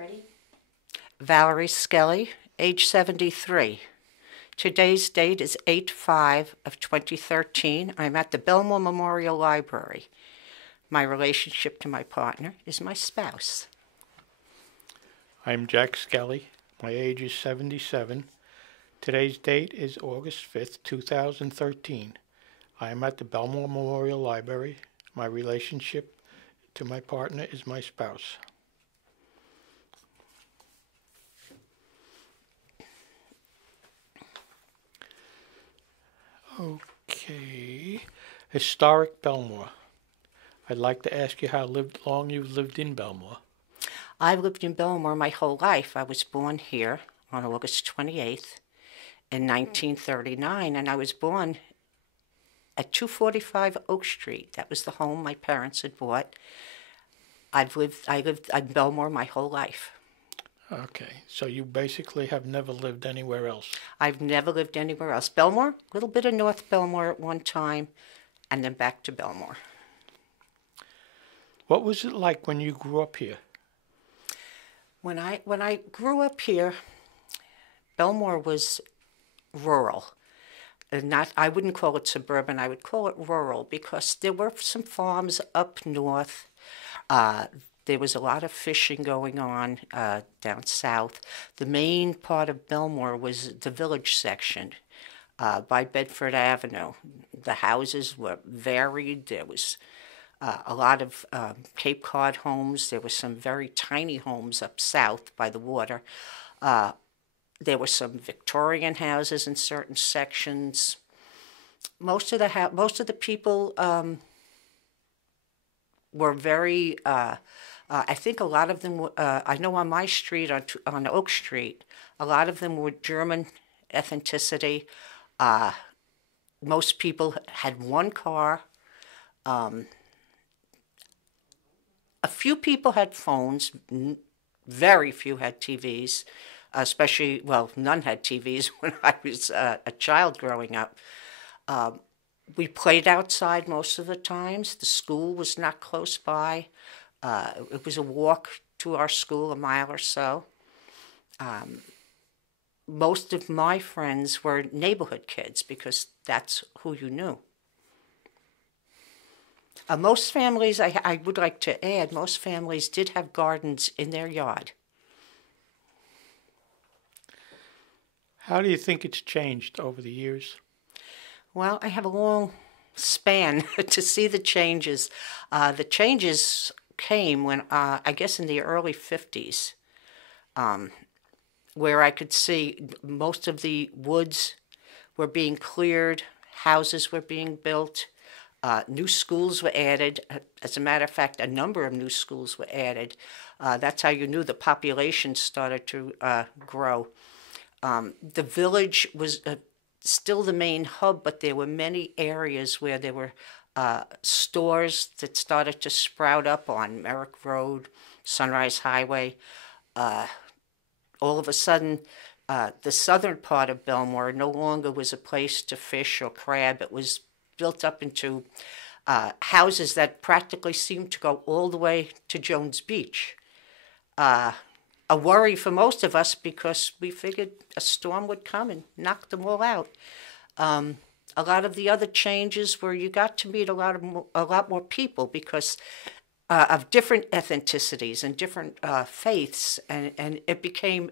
Ready? Valerie Skelly, age 73. Today's date is 8/5 of 2013. I'm at the Bellmore Memorial Library. My relationship to my partner is my spouse. I'm Jack Skelly. My age is 77. Today's date is August 5th, 2013. I am at the Bellmore Memorial Library. My relationship to my partner is my spouse. Okay. Historic Bellmore. I'd like to ask you how long you've lived in Bellmore. I've lived in Bellmore my whole life. I was born here on August 28th in 1939, and I was born at 245 Oak Street. That was the home my parents had bought. I lived in Bellmore my whole life. Okay, so you basically have never lived anywhere else. I've never lived anywhere else. Bellmore, a little bit of North Bellmore at one time, and then back to Bellmore. What was it like when you grew up here? When I grew up here, Bellmore was rural. I wouldn't call it suburban, I would call it rural, because there were some farms up north. There was a lot of fishing going on down south. The main part of Bellmore was the village section by Bedford Avenue. The houses were varied. There was a lot of Cape Cod homes. There were some very tiny homes up south by the water. There were some Victorian houses in certain sections. Most of the people were very. I think a lot of them. I know on my street, on Oak Street, a lot of them were German ethnicity. Most people had one car. A few people had phones. Very few had TVs. Especially, well, none had TVs when I was a child growing up. We played outside most of the times. The school was not close by. It was a walk to our school, a mile or so. Most of my friends were neighborhood kids because that's who you knew. Most families, I would like to add, most families did have gardens in their yard. How do you think it's changed over the years? Well, I have a long span to see the changes. The changes came when, I guess in the early 50s, where I could see most of the woods were being cleared, houses were being built, new schools were added. As a matter of fact, a number of new schools were added. That's how you knew the population started to grow. The village was still the main hub, but there were many areas where there were stores that started to sprout up on Merrick Road, Sunrise Highway. All of a sudden, the southern part of Bellmore no longer was a place to fish or crab. It was built up into houses that practically seemed to go all the way to Jones Beach. A worry for most of us because we figured a storm would come and knock them all out. A lot of the other changes were you got to meet a lot more people because of different ethnicities and different faiths, and it became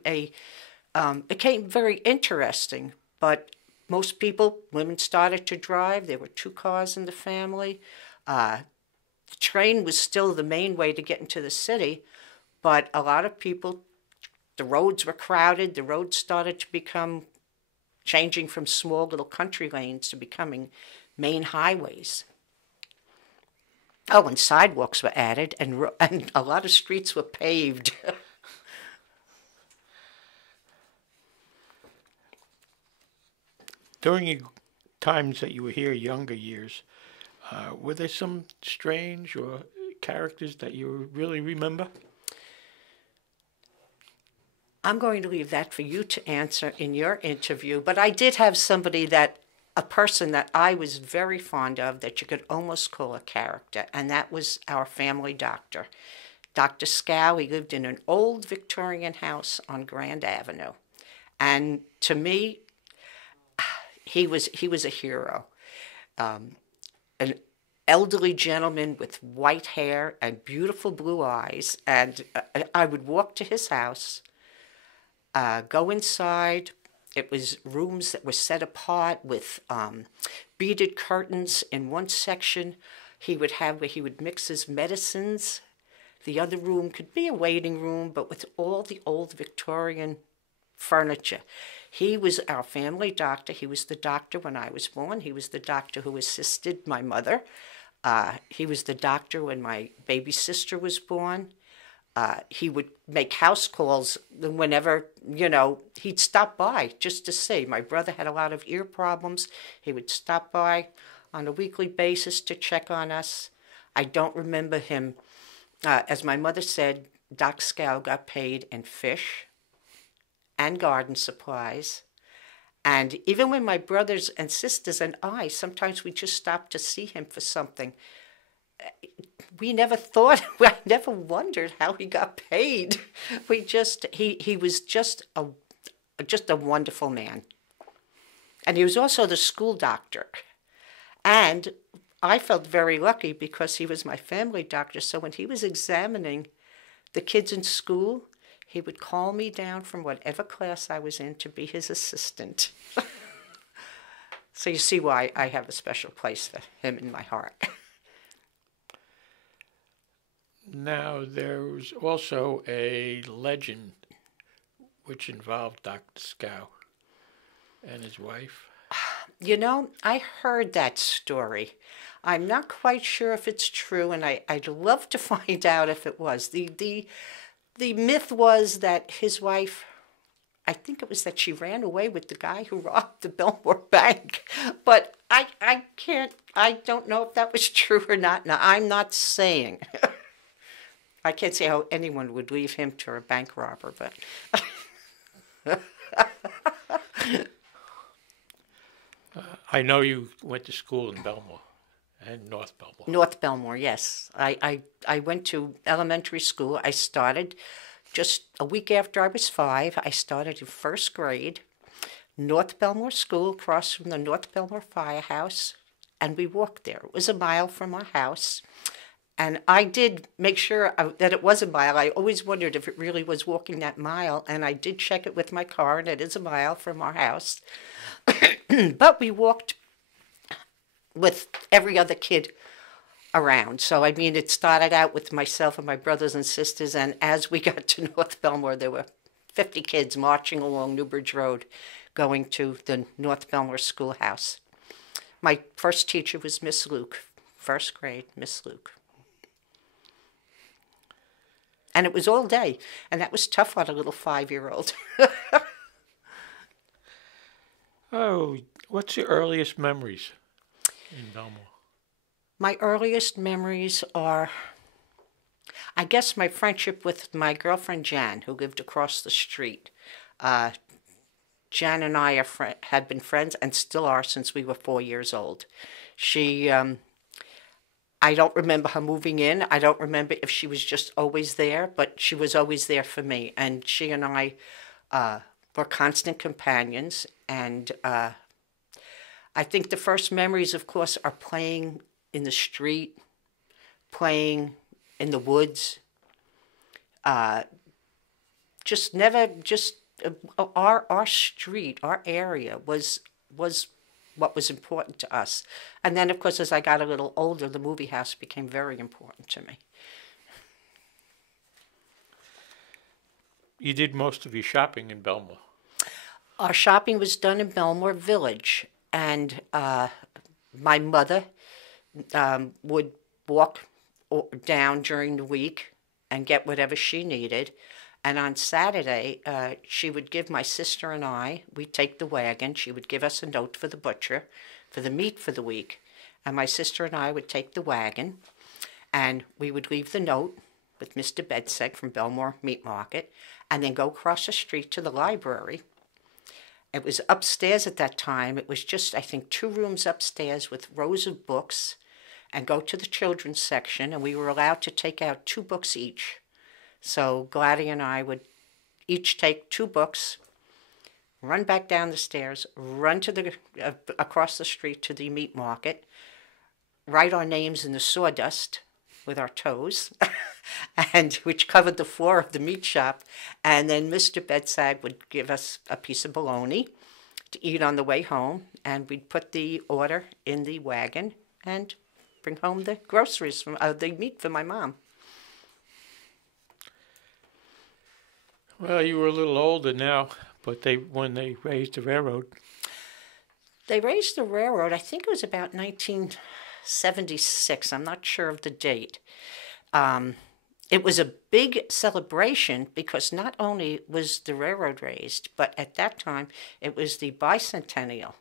very interesting. But most people, women started to drive. There were 2 cars in the family. The train was still the main way to get into the city, but a lot of people, the roads were crowded. The roads started to become changing from small little country lanes to becoming main highways. Oh, and sidewalks were added, and a lot of streets were paved. During your times that you were here, younger years, were there some strange or characters that you really remember? I'm going to leave that for you to answer in your interview, but I did have a person that I was very fond of that you could almost call a character, and that was our family doctor, Dr. Scow, he lived in an old Victorian house on Grand Avenue. And to me, he was a hero. An elderly gentleman with white hair and beautiful blue eyes. And I would walk to his house, go inside. It was rooms that were set apart with beaded curtains in one section. He would have where he would mix his medicines. The other room could be a waiting room, but with all the old Victorian furniture. He was our family doctor. He was the doctor when I was born. He was the doctor who assisted my mother. He was the doctor when my baby sister was born. He would make house calls whenever, he'd stop by just to see. My brother had a lot of ear problems. He would stop by on a weekly basis to check on us. I don't remember him. As my mother said, Doc Scow got paid in fish and garden supplies. And even when my brothers and sisters and I, sometimes we just stopped to see him for something, we never thought, I never wondered how he got paid. He was just a wonderful man. And he was also the school doctor. And I felt very lucky because he was my family doctor. So when he was examining the kids in school, he would call me down from whatever class I was in to be his assistant. So you see why I have a special place for him in my heart. Now, there was also a legend which involved Dr. Scow and his wife. I heard that story. I'm not quite sure if it's true, and I'd love to find out if it was. The myth was that his wife, I think it was that she ran away with the guy who robbed the Bellmore Bank. But I don't know if that was true or not. Now, I'm not saying. I can't say how anyone would leave him to a bank robber, but... I know you went to school in Bellmore and North Bellmore. North Bellmore, yes. I went to elementary school. I started just a week after I was 5. I started in first grade. North Bellmore School, across from the North Bellmore Firehouse, and we walked there. It was a mile from our house. And I did make sure that it was a mile. I always wondered if it really was walking that mile, and I did check it with my car, and it is a mile from our house. But we walked with every other kid around. So, it started out with myself and my brothers and sisters, and as we got to North Bellmore, there were 50 kids marching along Newbridge Road going to the North Bellmore schoolhouse. My first teacher was Miss Luke, first grade, Miss Luke. And it was all day, and that was tough on a little 5-year-old. Oh, what's your earliest memories in Bellmore? My earliest memories are, I guess, my friendship with my girlfriend Jan, who lived across the street. Jan and I had been friends and still are since we were 4 years old. She... I don't remember her moving in. I don't remember if she was just always there, but she was always there for me. And she and I were constant companions. And I think the first memories, of course, are playing in the street, playing in the woods. Our street, our area was what was important to us. And then, of course, as I got a little older, the movie house became very important to me. You did most of your shopping in Bellmore. Our shopping was done in Bellmore Village, and my mother would walk down during the week and get whatever she needed. And on Saturday, she would give my sister and I, we'd take the wagon, she would give us a note for the butcher, for the meat for the week. And my sister and I would take the wagon, and we would leave the note with Mr. Bedseg from Bellmore Meat Market, and then go across the street to the library. It was upstairs at that time. It was just, I think, 2 rooms upstairs with rows of books, and go to the children's section, and we were allowed to take out 2 books each. So Gladys and I would each take 2 books, run back down the stairs, run to the across the street to the meat market, write our names in the sawdust with our toes, and which covered the floor of the meat shop. And then Mr. Bedsag would give us a piece of bologna to eat on the way home, and we'd put the order in the wagon and bring home the groceries from the meat for my mom. Well, you were a little older now, but when they raised the railroad. They raised the railroad, I think it was about 1976. I'm not sure of the date. It was a big celebration because not only was the railroad raised, but at that time it was the bicentennial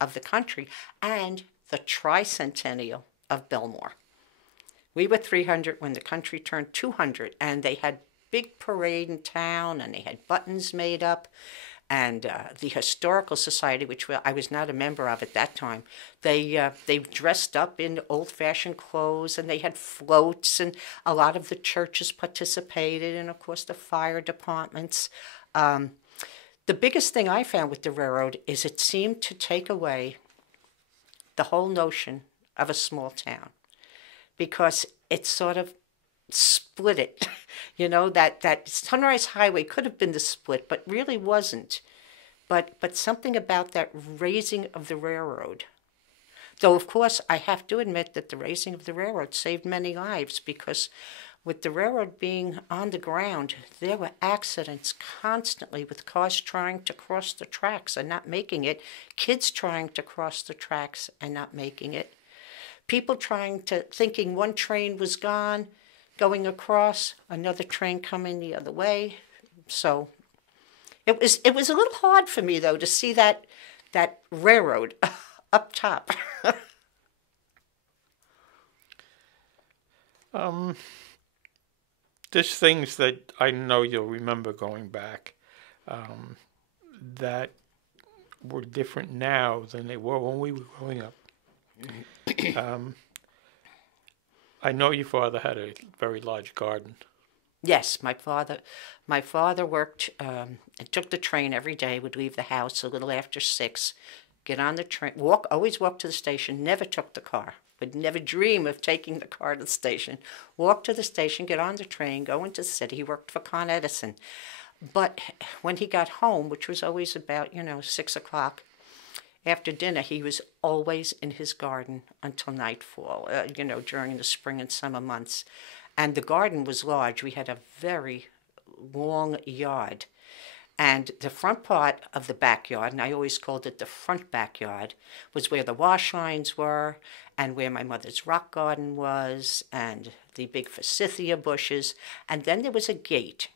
of the country and the tricentennial of Bellmore. We were 300 when the country turned 200, and they had big parade in town, and they had buttons made up. And the Historical Society, which I was not a member of at that time, they dressed up in old-fashioned clothes, and they had floats, and a lot of the churches participated, and of course the fire departments. The biggest thing I found with the railroad is it seemed to take away the whole notion of a small town, because it sort of split it. You know, that Sunrise Highway could have been the split, but really wasn't. But something about that raising of the railroad. Though, of course, I have to admit that the raising of the railroad saved many lives, because with the railroad being on the ground, there were accidents constantly with cars trying to cross the tracks and not making it, kids trying to cross the tracks and not making it, people thinking one train was gone, going across, another train coming the other way. So it was a little hard for me, though, to see that railroad up top. There's things that I know you'll remember going back that were different now than they were when we were growing up. I know your father had a very large garden. Yes, my father worked, and took the train every day, would leave the house a little after 6, get on the train, always walk to the station, never took the car, would never dream of taking the car to the station, walk to the station, get on the train, go into the city. He worked for Con Edison. But when he got home, which was always about, 6 o'clock, after dinner, he was always in his garden until nightfall, during the spring and summer months. And the garden was large. We had a very long yard. And the front part of the backyard, and I always called it the front backyard, was where the wash lines were and where my mother's rock garden was and the big forsythia bushes. And then there was a gate.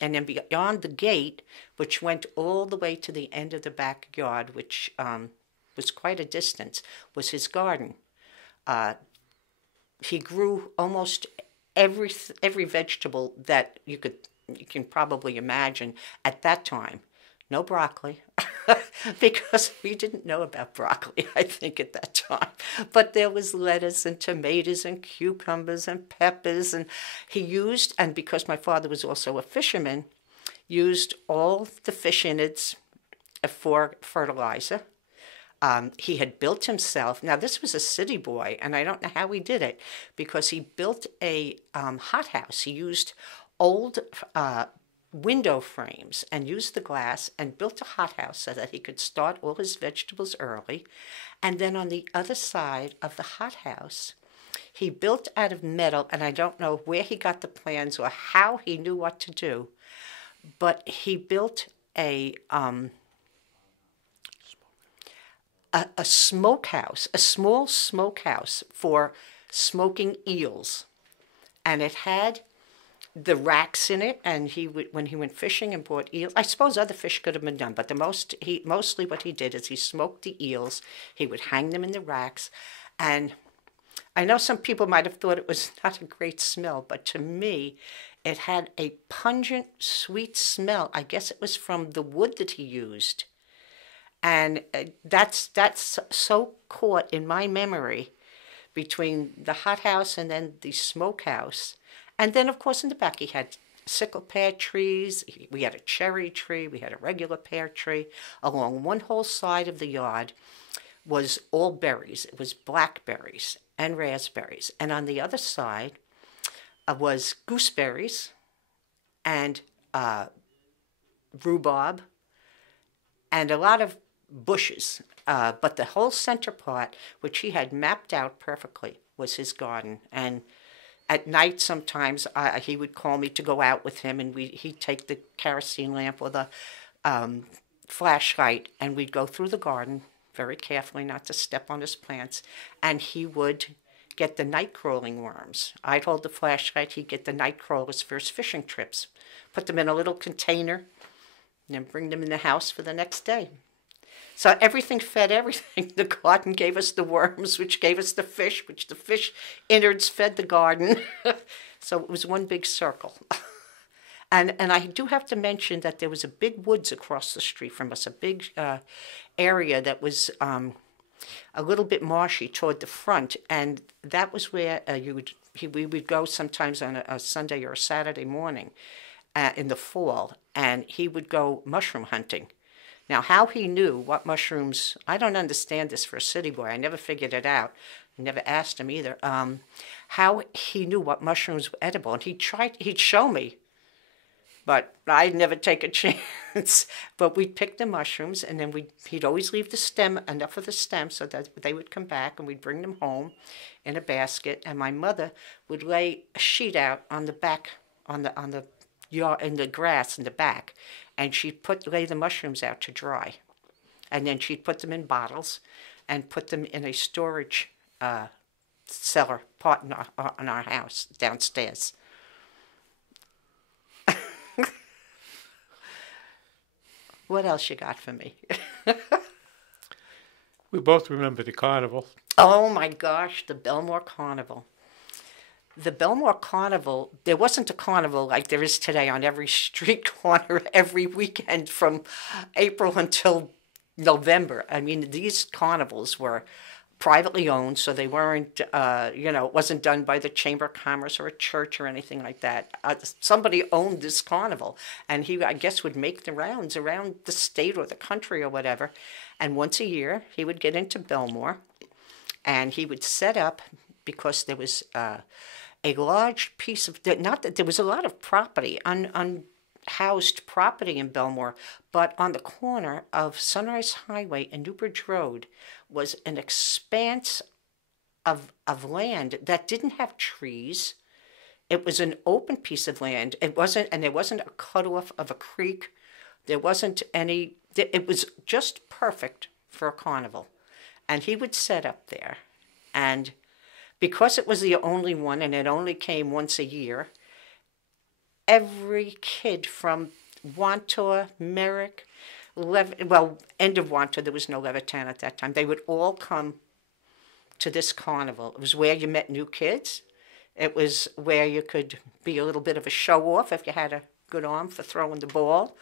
And then beyond the gate, which went all the way to the end of the backyard, which was quite a distance, was his garden. He grew almost every vegetable that you can probably imagine at that time. No broccoli, because we didn't know about broccoli, I think, at that time. But there was lettuce and tomatoes and cucumbers and peppers. And he used, and because my father was also a fisherman, used all the fish innards for fertilizer. He had built himself. Now, this was a city boy, and I don't know how he did it, because he built a hothouse. He used old window frames and used the glass and built a hothouse so that he could start all his vegetables early. And then on the other side of the hothouse, he built out of metal, and I don't know where he got the plans or how he knew what to do, but he built a smokehouse, a small smokehouse for smoking eels. And it had the racks in it, and when he went fishing and bought eels, I suppose other fish could have been done, but mostly what he did is he smoked the eels. He would hang them in the racks, and I know some people might have thought it was not a great smell, but to me, it had a pungent, sweet smell. I guess it was from the wood that he used, and that's so caught in my memory between the hothouse and then the smokehouse. And then, of course, in the back he had sickle pear trees. We had a cherry tree. We had a regular pear tree. Along one whole side of the yard was all berries. It was blackberries and raspberries. And on the other side was gooseberries and rhubarb and a lot of bushes. But the whole center part, which he had mapped out perfectly, was his garden. And at night, sometimes he would call me to go out with him, and he'd take the kerosene lamp or the flashlight, and we'd go through the garden very carefully not to step on his plants, and he would get the night-crawling worms. I'd hold the flashlight, he'd get the night crawlers for his fishing trips, put them in a little container, and then bring them in the house for the next day. So everything fed everything. The garden gave us the worms, which gave us the fish, which the fish innards fed the garden. So it was one big circle. And I do have to mention that there was a big woods across the street from us, a big area that was a little bit marshy toward the front, and that was where we would go sometimes on a Sunday or a Saturday morning in the fall, and he would go mushroom hunting. Now, how he knew what mushrooms, I don't understand this for a city boy. I never figured it out. I never asked him either. How he knew what mushrooms were edible, and he'd show me, but I'd never take a chance. But we'd pick the mushrooms, and then he'd always leave the stem, enough of the stem, so that they would come back, and we'd bring them home in a basket. And my mother would lay a sheet out on the back, on the yard, in the grass in the back, and she'd lay the mushrooms out to dry. And then she'd put them in bottles and put them in a storage cellar part in our house downstairs. What else you got for me? We both remember the carnival. Oh my gosh, the Bellmore Carnival. The Bellmore Carnival, there wasn't a carnival like there is today on every street corner every weekend from April until November. I mean, these carnivals were privately owned, so they weren't, it wasn't done by the Chamber of Commerce or a church or anything like that. Somebody owned this carnival, and he, I guess, would make the rounds around the state or the country or whatever. And once a year, he would get into Bellmore, and he would set up, because there was a large piece of, not that there was a lot of property, unhoused property in Bellmore, but on the corner of Sunrise Highway and Newbridge Road was an expanse of land that didn't have trees. It was an open piece of land. There wasn't a cutoff of a creek. There wasn't any, it was just perfect for a carnival. And he would set up there. And because it was the only one and it only came once a year, every kid from Wantor, Merrick, end of Wantor, there was no Levittown at that time. They would all come to this carnival. It was where you met new kids. It was where you could be a little bit of a show-off if you had a good arm for throwing the ball.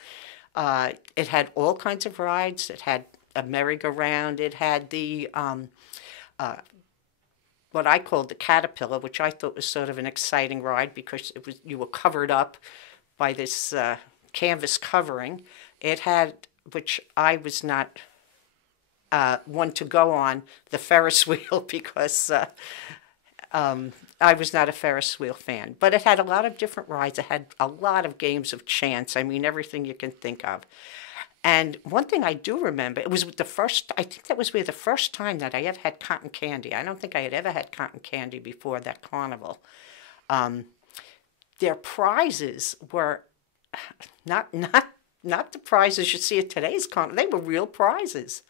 It had all kinds of rides. It had a merry-go-round. It had the what I called the caterpillar, which I thought was sort of an exciting ride because you were covered up by this canvas covering. It had, which I was not one to go on, the Ferris wheel because I was not a Ferris wheel fan. But it had a lot of different rides. It had a lot of games of chance. I mean, everything you can think of. And one thing I do remember, I think that was the first time that I ever had cotton candy. I don't think I had ever had cotton candy before that carnival. Their prizes were not the prizes you see at today's carnival. They were real prizes.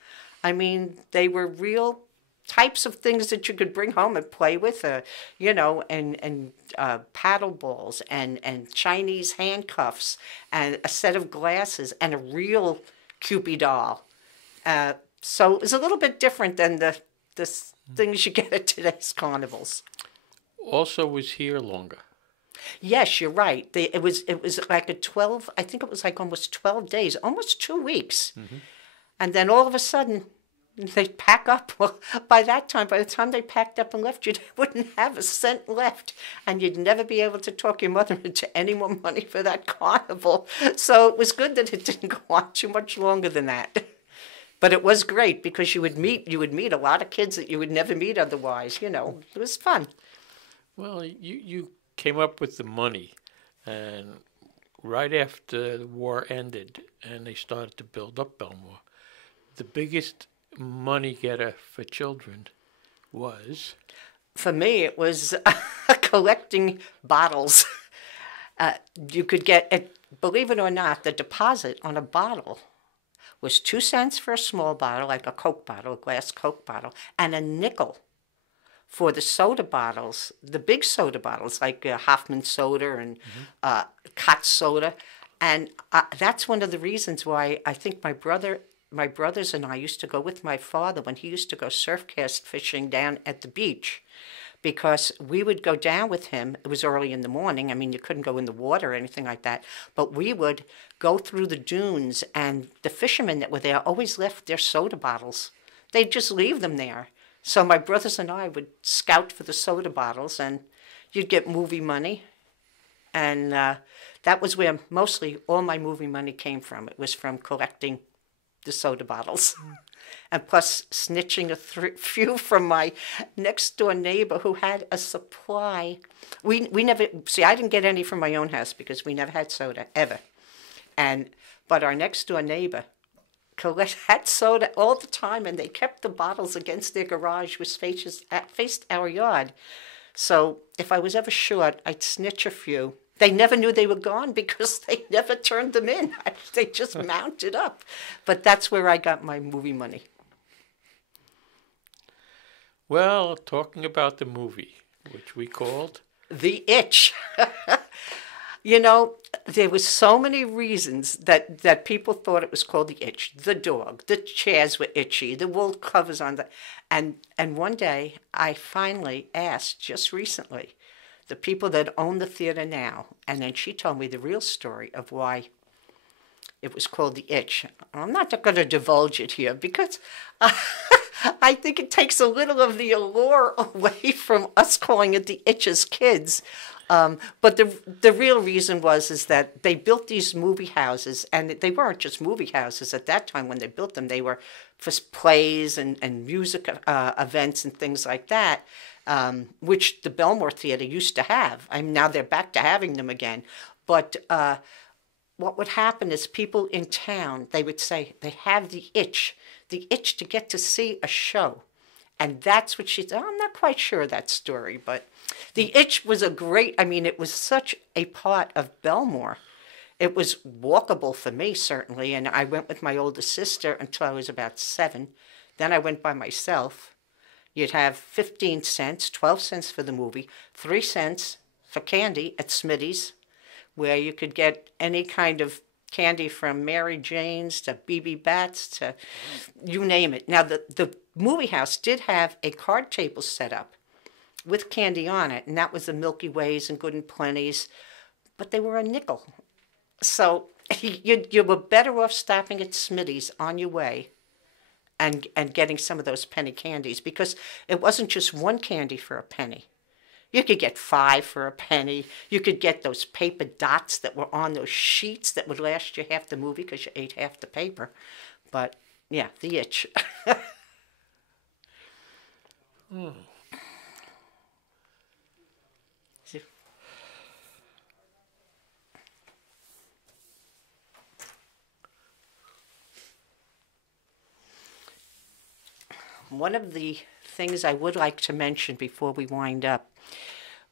I mean, they were real types of things that you could bring home and play with, and paddle balls and Chinese handcuffs and a set of glasses and a real Cupid doll. So it was a little bit different than the things you get at today's carnivals. Also was here longer. Yes, you're right. It was like I think it was like almost 12 days, almost 2 weeks. Mm-hmm. And then all of a sudden, they'd pack up. Well, by the time they packed up and left, you wouldn't have a cent left, and you'd never be able to talk your mother into any more money for that carnival. So it was good that it didn't go on too much longer than that. But it was great because you would meet a lot of kids that you would never meet otherwise. You know, it was fun. Well, you came up with the money, and right after the war ended and they started to build up Bellmore, the biggest money getter for children was? For me, it was collecting bottles. You could get, believe it or not, the deposit on a bottle was 2 cents for a small bottle, like a Coke bottle, a glass Coke bottle, and a nickel for the soda bottles, the big soda bottles, like Hoffman soda and Kotz soda. And that's one of the reasons why I think my brothers and I used to go with my father when he used to go surf cast fishing down at the beach, because we would go down with him. It was early in the morning. I mean, you couldn't go in the water or anything like that. But we would go through the dunes, and the fishermen that were there always left their soda bottles. They'd just leave them there. So my brothers and I would scout for the soda bottles, and you'd get movie money. And that was where mostly all my movie money came from. It was from collecting the soda bottles. And plus snitching a few from my next door neighbor who had a supply. We never, see, I didn't get any from my own house because we never had soda, ever. But our next door neighbor had soda all the time, and they kept the bottles against their garage, which faced our yard. So if I was ever short, I'd snitch a few. They never knew they were gone because they never turned them in. They just mounted up. But that's where I got my movie money. Well, talking about the movie, which we called? The Itch. You know, there was so many reasons that people thought it was called The Itch. The dog, the chairs were itchy, the wool covers on the... And one day, I finally asked, just recently, the people that own the theater now, and then she told me the real story of why it was called The Itch. I'm not going to divulge it here because I think it takes a little of the allure away from us calling it The Itch as kids. But the real reason is that they built these movie houses, and they weren't just movie houses at that time when they built them. They were for plays and music events and things like that, which the Bellmore Theater used to have. I mean, now they're back to having them again. But what would happen is people in town, they would say they have the itch to get to see a show. And that's what she said. I'm not quite sure of that story, but The Itch was it was such a part of Bellmore. It was walkable for me, certainly, and I went with my older sister until I was about 7. Then I went by myself. You'd have 15 cents, 12 cents for the movie, 3 cents for candy at Smitty's, where you could get any kind of candy from Mary Jane's to BB Bats to you name it. Now, the movie house did have a card table set up with candy on it, and that was the Milky Ways and Good and Plenty's, but they were a nickel. So you were better off stopping at Smitty's on your way and getting some of those penny candies, because it wasn't just one candy for a penny. You could get 5 for a penny. You could get those paper dots that were on those sheets that would last you half the movie because you ate half the paper. But, yeah, The Itch. One of the things I would like to mention before we wind up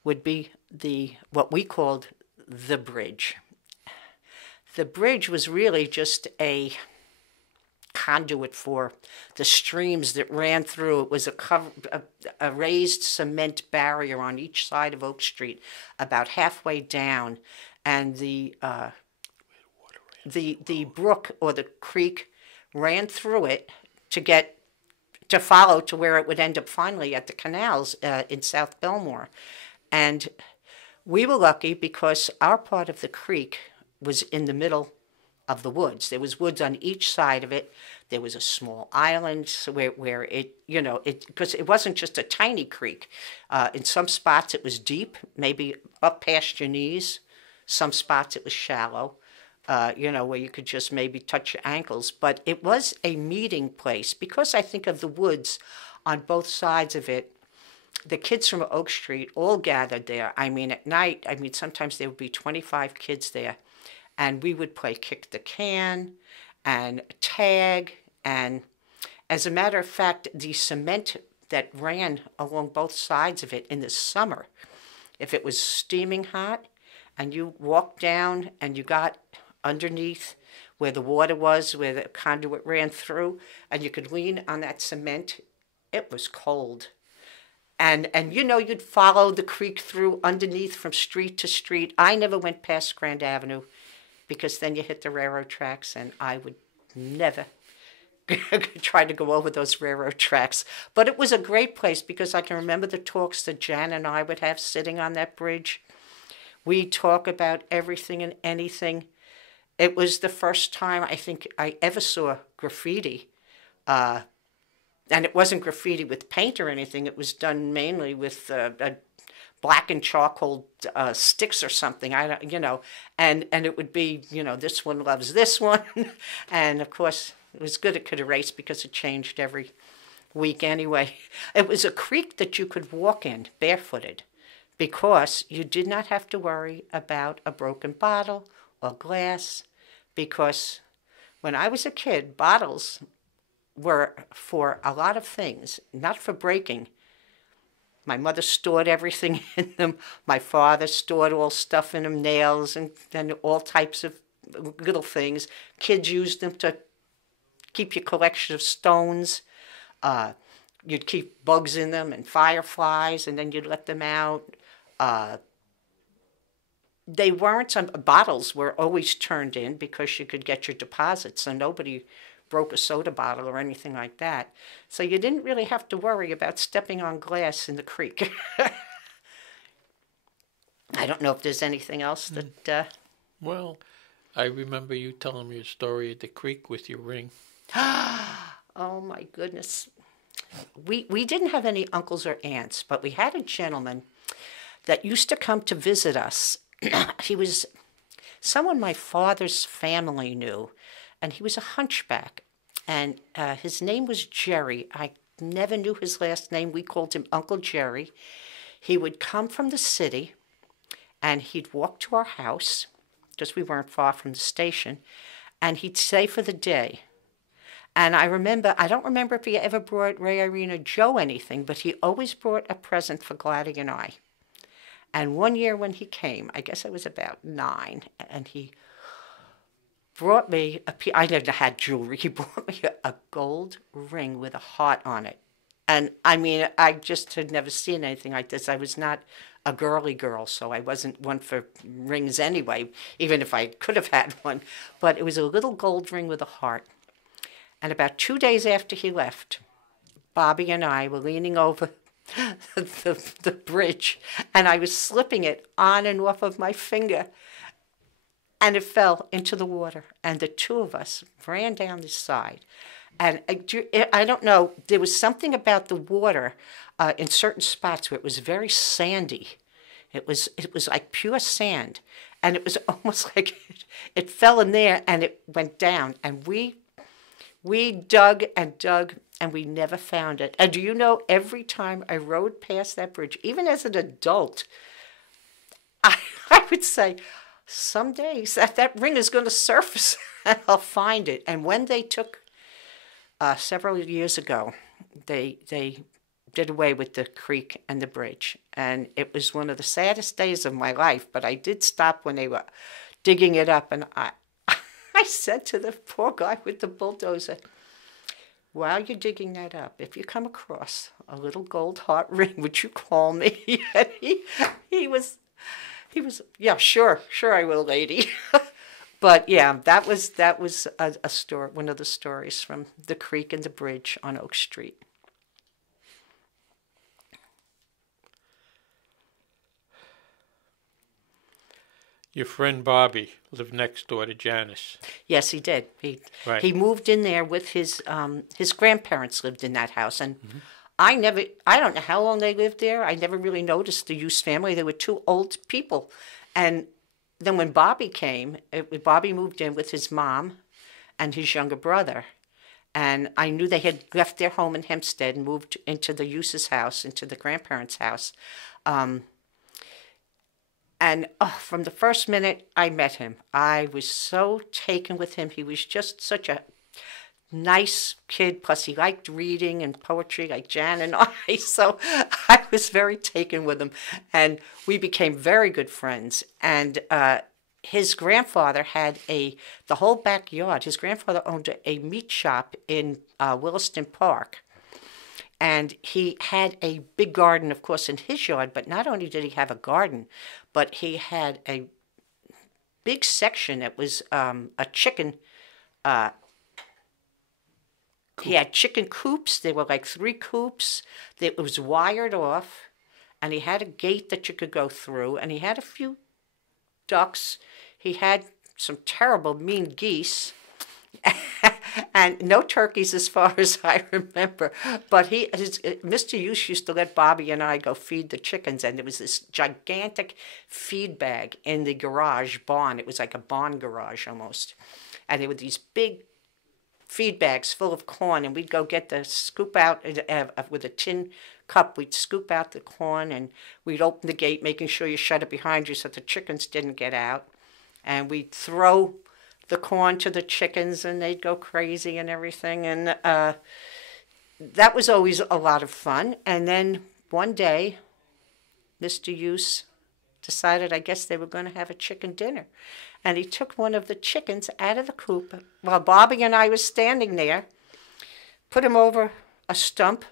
would be what we called the bridge. The bridge was really just a conduit for the streams that ran through. It was a raised cement barrier on each side of Oak Street, about halfway down, and the brook or the creek ran through it to follow to where it would end up finally at the canals in South Bellmore. And we were lucky because our part of the creek was in the middle of the woods. There was woods on each side of it. There was a small island where it, because it wasn't just a tiny creek. In some spots it was deep, maybe up past your knees. Some spots it was shallow, where you could just maybe touch your ankles. But it was a meeting place because I think of the woods on both sides of it. The kids from Oak Street all gathered there. I mean, at night, sometimes there would be 25 kids there. And we would play kick the can and tag. And as a matter of fact, the cement that ran along both sides of it in the summer, if it was steaming hot and you walked down and you got underneath where the water was, where the conduit ran through, and you could lean on that cement, it was cold. And you'd follow the creek through underneath from street to street. I never went past Grand Avenue because then you hit the railroad tracks, and I would never try to go over those railroad tracks. But it was a great place because I can remember the talks that Jan and I would have sitting on that bridge. We'd talk about everything and anything. It was the first time I think I ever saw graffiti. And it wasn't graffiti with paint or anything. It was done mainly with black and charcoal sticks or something. And it would be, this one loves this one. And of course, it was good it could erase because it changed every week anyway. It was a creek that you could walk in barefooted because you did not have to worry about a broken bottle or glass, because when I was a kid, bottles were for a lot of things, not for breaking. My mother stored everything in them. My father stored all stuff in them, nails and all types of little things. Kids used them to keep your collection of stones. You'd keep bugs in them and fireflies, and then you'd let them out. They weren't, some bottles were always turned in because you could get your deposits, so nobody broke a soda bottle or anything like that. So you didn't really have to worry about stepping on glass in the creek. I don't know if there's anything else that... Well, I remember you telling me a story at the creek with your ring. Oh, my goodness. We didn't have any uncles or aunts, but we had a gentleman that used to come to visit us. He was someone my father's family knew, and he was a hunchback, and his name was Jerry. I never knew his last name. We called him Uncle Jerry. He would come from the city, and he'd walk to our house, because we weren't far from the station, and he'd stay for the day. And I don't remember if he ever brought Ray, Irene, or Joe anything, but he always brought a present for Gladys and I. And one year when he came, I guess I was about 9, and he brought me I never had jewelry. He brought me a gold ring with a heart on it. And I mean, I just had never seen anything like this. I was not a girly girl, so I wasn't one for rings anyway, even if I could have had one. But it was a little gold ring with a heart. And about 2 days after he left, Bobby and I were leaning over the bridge, and I was slipping it on and off of my finger, and it fell into the water, and the two of us ran down the side. And I don't know, there was something about the water in certain spots where it was very sandy. It was like pure sand, and it was almost like it fell in there and it went down, and we dug and dug, and we never found it. And do you know, every time I rode past that bridge, even as an adult, I would say, someday that ring is going to surface and I'll find it. And when they took, several years ago, they did away with the creek and the bridge. And it was one of the saddest days of my life, but I did stop when they were digging it up, and I said to the poor guy with the bulldozer, while you're digging that up, if you come across a little gold heart ring, would you call me? And he was, yeah, sure I will, lady. But yeah, that was a story, one of the stories from the creek and the bridge on Oak Street. Your friend Bobby lived next door to Janice. Yes, he did. Right. He moved in there with his grandparents lived in that house, and I don't know how long they lived there. I never really noticed the Hughes family. They were two old people, and then when Bobby came, Bobby moved in with his mom and his younger brother, and I knew they had left their home in Hempstead and moved into the Hughes' house, into the grandparents' house. And from the first minute I met him, I was so taken with him. He was just such a nice kid. Plus, he liked reading and poetry like Jan and I. So I was very taken with him. And we became very good friends. And his grandfather had the whole backyard. His grandfather owned a meat shop in Williston Park. And he had a big garden, of course, in his yard, but not only did he have a garden, but he had a big section that was a chicken. He had chicken coops. There were like 3 coops. It was wired off, and he had a gate that you could go through, and he had a few ducks. He had some terrible, mean geese. And no turkeys as far as I remember. But Mr. Hughes used to let Bobby and I go feed the chickens, and there was this gigantic feed bag in the garage barn. It was like a barn garage almost. And there were these big feed bags full of corn, and we'd go get the scoop out with a tin cup. We'd scoop out the corn, and we'd open the gate, making sure you shut it behind you so the chickens didn't get out. And we'd throw the corn to the chickens, and they'd go crazy and everything. And that was always a lot of fun. And then one day, Mr. Hughes decided, I guess they were going to have a chicken dinner. And he took one of the chickens out of the coop while Bobby and I was standing there, put him over a stump,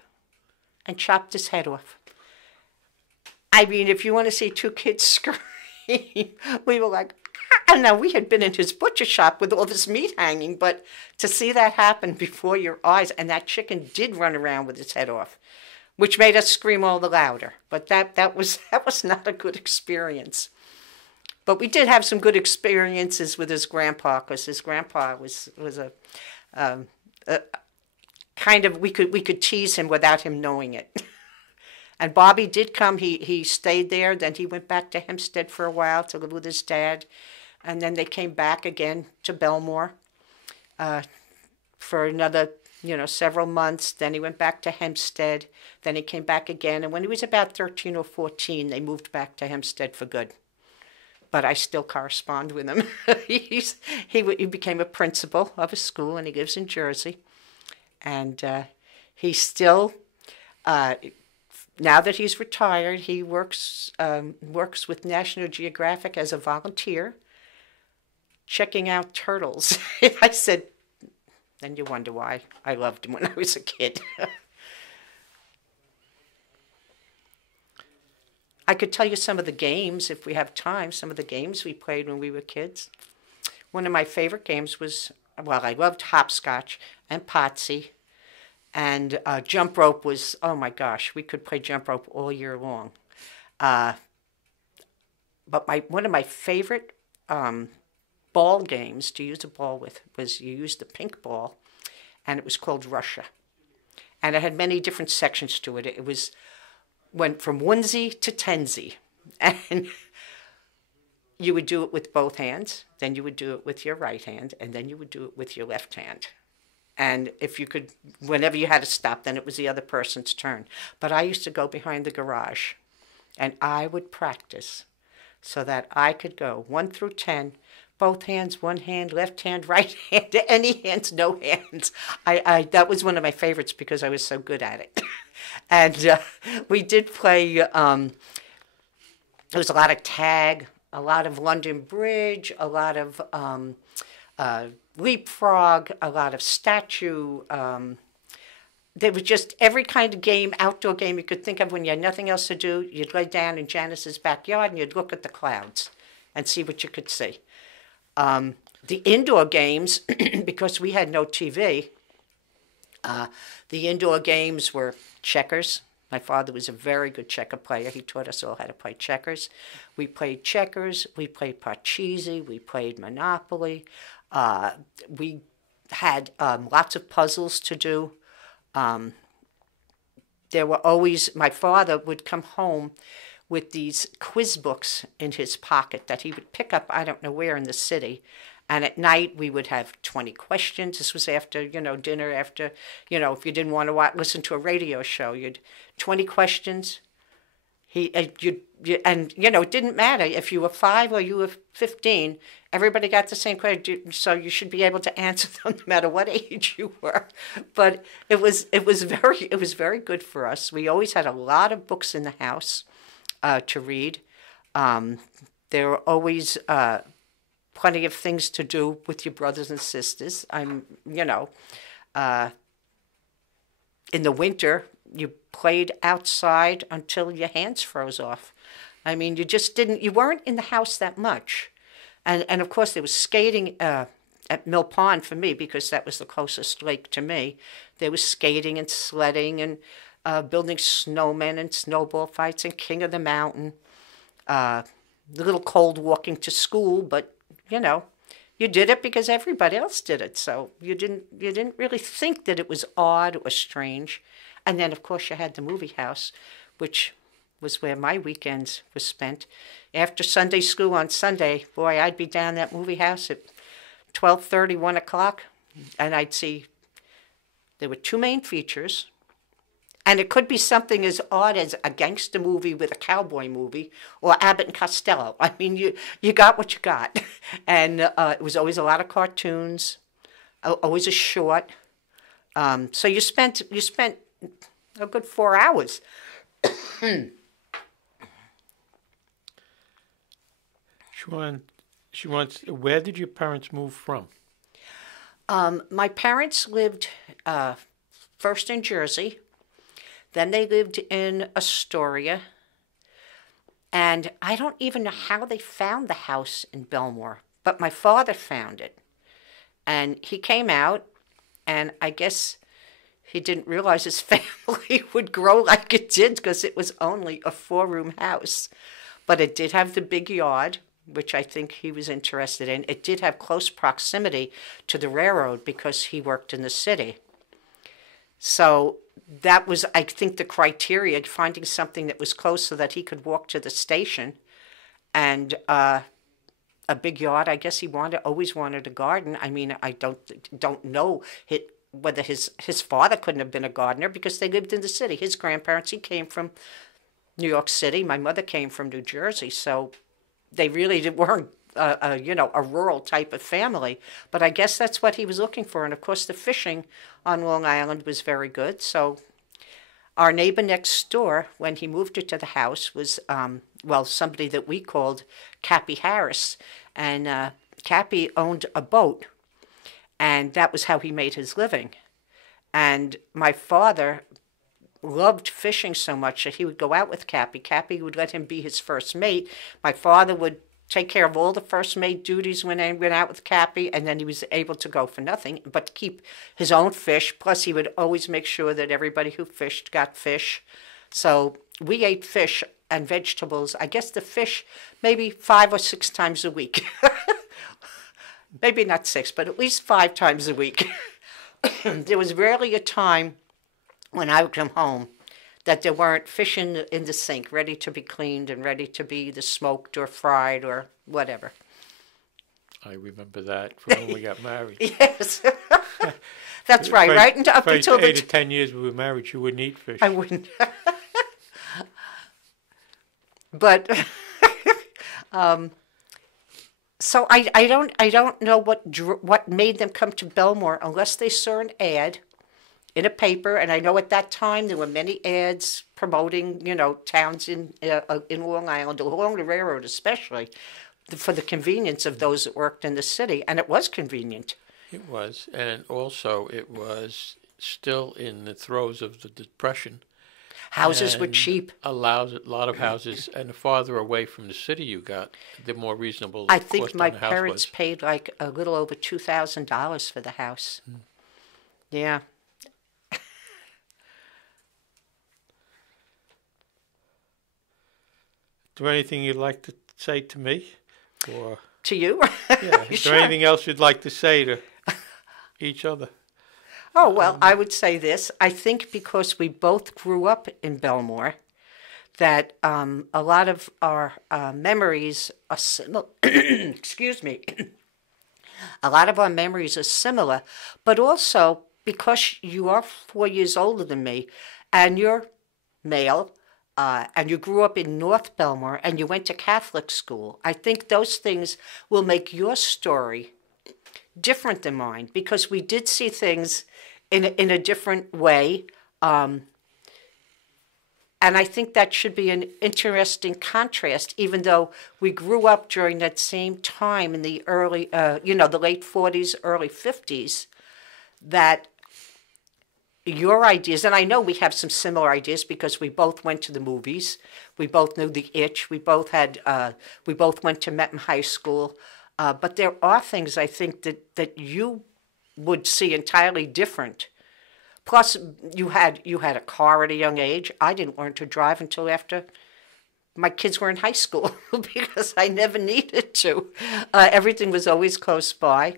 and chopped his head off. I mean, if you want to see 2 kids scream, we were like, and now we had been in his butcher shop with all this meat hanging, but to see that happen before your eyes, and that chicken did run around with its head off, which made us scream all the louder. But that was not a good experience. But we did have some good experiences with his grandpa, because his grandpa was a kind of, we could tease him without him knowing it. And Bobby did come. He stayed there. Then he went back to Hempstead for a while to live with his dad. And then they came back again to Bellmore for another, several months. Then he went back to Hempstead. Then he came back again. And when he was about 13 or 14, they moved back to Hempstead for good. But I still correspond with him. He became a principal of a school, and he lives in Jersey. And he still, now that he's retired, he works with National Geographic as a volunteer, checking out turtles. I said, then you wonder why I loved him when I was a kid. I could tell you some of the games, if we have time, some of the games we played when we were kids. One of my favorite games was, I loved hopscotch and Potsy. And jump rope was, oh my gosh, we could play jump rope all year long. But one of my favorite ball games to use a ball with was you used the pink ball, and it was called Russia. And it had many different sections to it. It went from onesie to tensy. And you would do it with both hands, then you would do it with your right hand, and then you would do it with your left hand. And if you could, whenever you had to stop, then it was the other person's turn. But I used to go behind the garage, and I would practice so that I could go 1 through 10, both hands, one hand, left hand, right hand, any hands, no hands. That was one of my favorites because I was so good at it. And we did play, there was a lot of tag, a lot of London Bridge, a lot of leapfrog, a lot of statue. There was just every kind of game, outdoor game you could think of when you had nothing else to do. You'd lay down in Janice's backyard and you'd look at the clouds and see what you could see. The indoor games, because we had no TV, the indoor games were checkers, My father was a very good checker player. He taught us all how to play checkers. We played checkers. We played Parcheesi. We played Monopoly. We had lots of puzzles to do. There were always, my father would come home with these quiz books in his pocket that he would pick up, I don't know where in the city. And at night we would have 20 questions. This was after, dinner, after, if you didn't want to listen to a radio show, you'd 20 questions. It didn't matter if you were 5 or you were 15. Everybody got the same question, so you should be able to answer them no matter what age you were. But it was very good for us. We always had a lot of books in the house to read. There were always plenty of things to do with your brothers and sisters. In the winter, you played outside until your hands froze off. I mean, you weren't in the house that much. And of course, there was skating at Mill Pond for me, because that was the closest lake to me. There was skating and sledding and building snowmen and snowball fights and King of the Mountain. A little cold walking to school, but you did it because everybody else did it. So you didn't really think that it was odd or strange. And then, of course, you had the movie house, which was where my weekends were spent. After Sunday school on Sunday, boy, I'd be down that movie house at 12:30, 1 o'clock, and I'd see there were 2 main features. And it could be something as odd as a gangster movie with a cowboy movie, or Abbott and Costello. I mean, you got what you got. And it was always a lot of cartoons, always a short. So you spent a good 4 hours. Where did your parents move from? My parents lived first in Jersey. Then they lived in Astoria. And I don't even know how they found the house in Bellmore, but my father found it. And he came out, and I guess he didn't realize his family would grow like it did, because it was only a 4-room house. But it did have the big yard, which I think he was interested in. It did have close proximity to the railroad because he worked in the city. So that was, I think, the criteria, finding something that was close so that he could walk to the station. And a big yard. I guess he always wanted a garden. I mean, I don't know whether his father couldn't have been a gardener, because they lived in the city. His grandparents, he came from New York City. My mother came from New Jersey, so they really weren't a rural type of family. But I guess that's what he was looking for. And of course, the fishing on Long Island was very good. So our neighbor next door, when he moved into the house, was somebody that we called Cappy Harris. And Cappy owned a boat, and that was how he made his living. And my father loved fishing so much that he would go out with Cappy. Cappy would let him be his first mate. My father would take care of all the first mate duties when he went out with Cappy, and then he was able to go for nothing but keep his own fish. Plus, he would always make sure that everybody who fished got fish. So we ate fish and vegetables. I guess the fish maybe 5 or 6 times a week. Maybe not 6, but at least 5 times a week. There was rarely a time when I would come home that there weren't fish in the sink, ready to be cleaned and ready to be either smoked or fried or whatever. I remember that from when we got married. Yes. That's right. Up until 8 or 10 years we were married, you wouldn't eat fish. I wouldn't. But so I don't know what made them come to Bellmore unless they saw an ad in a paper. And I know at that time there were many ads promoting, towns in Long Island, along the railroad especially, for the convenience of those that worked in the city. And it was convenient. It was. And also it was still in the throes of the Depression. Houses were cheap. A lot of houses, and the farther away from the city you got, the more reasonable. I think my parents paid like a little over $2,000 for the house. Yeah. there anything you'd like to say to me? Or To you? yeah, is Sure. there anything else you'd like to say to each other? Oh, well, I would say this. I think because we both grew up in Bellmore, that a lot of our memories are similar. Excuse me. A lot of our memories are similar, but also because you are 4 years older than me, and you're male, and you grew up in North Bellmore, and you went to Catholic school. I think those things will make your story different than mine because we did see things in a different way. And I think that should be an interesting contrast, even though we grew up during that same time in the early, the late 40s, early 50s, that your ideas, and I know we have some similar ideas because we both went to the movies, we both knew The Itch, we both went to Metten High School, but there are things I think that you would see entirely different. Plus, you had a car at a young age. I didn't learn to drive until after my kids were in high school because I never needed to. Everything was always close by.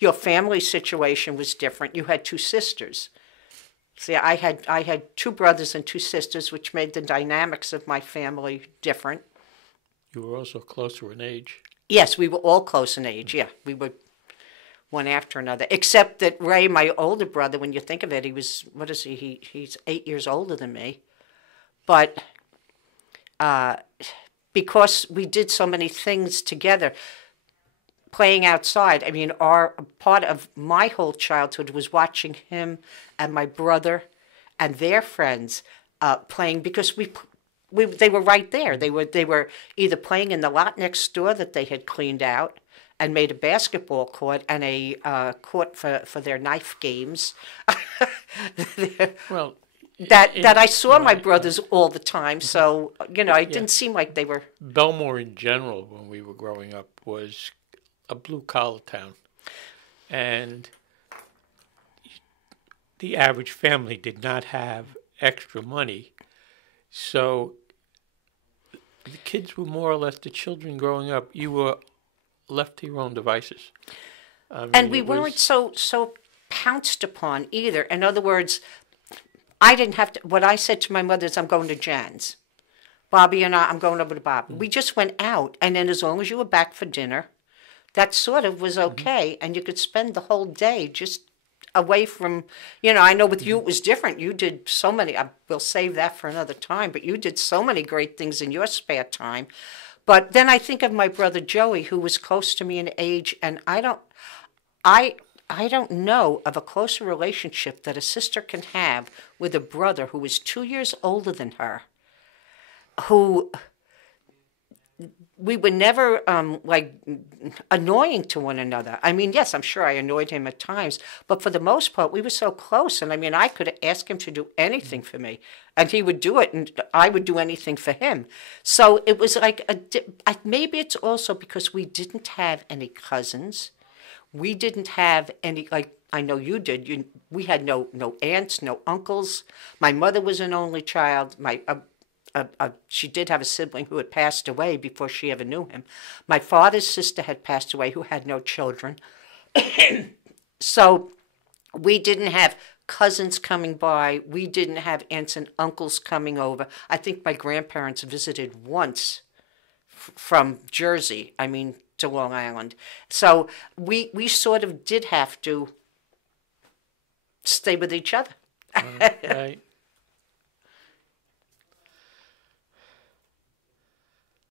Your family situation was different. You had two sisters. See, I had two brothers and two sisters, which made the dynamics of my family different. You were also closer in age. Yes, we were all close in age. Yeah, we were one after another. Except that Ray, my older brother, when you think of it, he was, what is he? He's 8 years older than me. But because we did so many things together, playing outside, I mean, part of my whole childhood was watching him and my brother and their friends playing because they were right there. They were either playing in the lot next door that they had cleaned out and made a basketball court and a court for their knife games. Well, that I saw my brothers all the time, so it didn't seem like they were. Bellmore in general, when we were growing up, was a blue-collar town, and the average family did not have extra money, so the kids were more or less the children growing up. You were left to your own devices. And we weren't so pounced upon either. In other words, I didn't have to. What I said to my mother is, I'm going to Jan's. Bobby and I'm going over to Bobby. We just went out, and then as long as you were back for dinner, that sort of was okay, and you could spend the whole day just away from, I know with you it was different. You did so many, we'll save that for another time, but you did so many great things in your spare time. But then I think of my brother Joey, who was close to me in age, and I don't know of a closer relationship that a sister can have with a brother who is 2 years older than her, who we were never annoying to one another. I mean, yes, I'm sure I annoyed him at times, but for the most part, we were so close. And I mean, I could ask him to do anything for me, and he would do it, and I would do anything for him. So it was like maybe it's also because we didn't have any cousins. We didn't have any, like I know you did. We had no aunts, no uncles. My mother was an only child. She did have a sibling who had passed away before she ever knew him. My father's sister had passed away who had no children. So we didn't have cousins coming by. We didn't have aunts and uncles coming over. I think my grandparents visited once from Jersey, to Long Island. So we sort of did have to stay with each other. Right.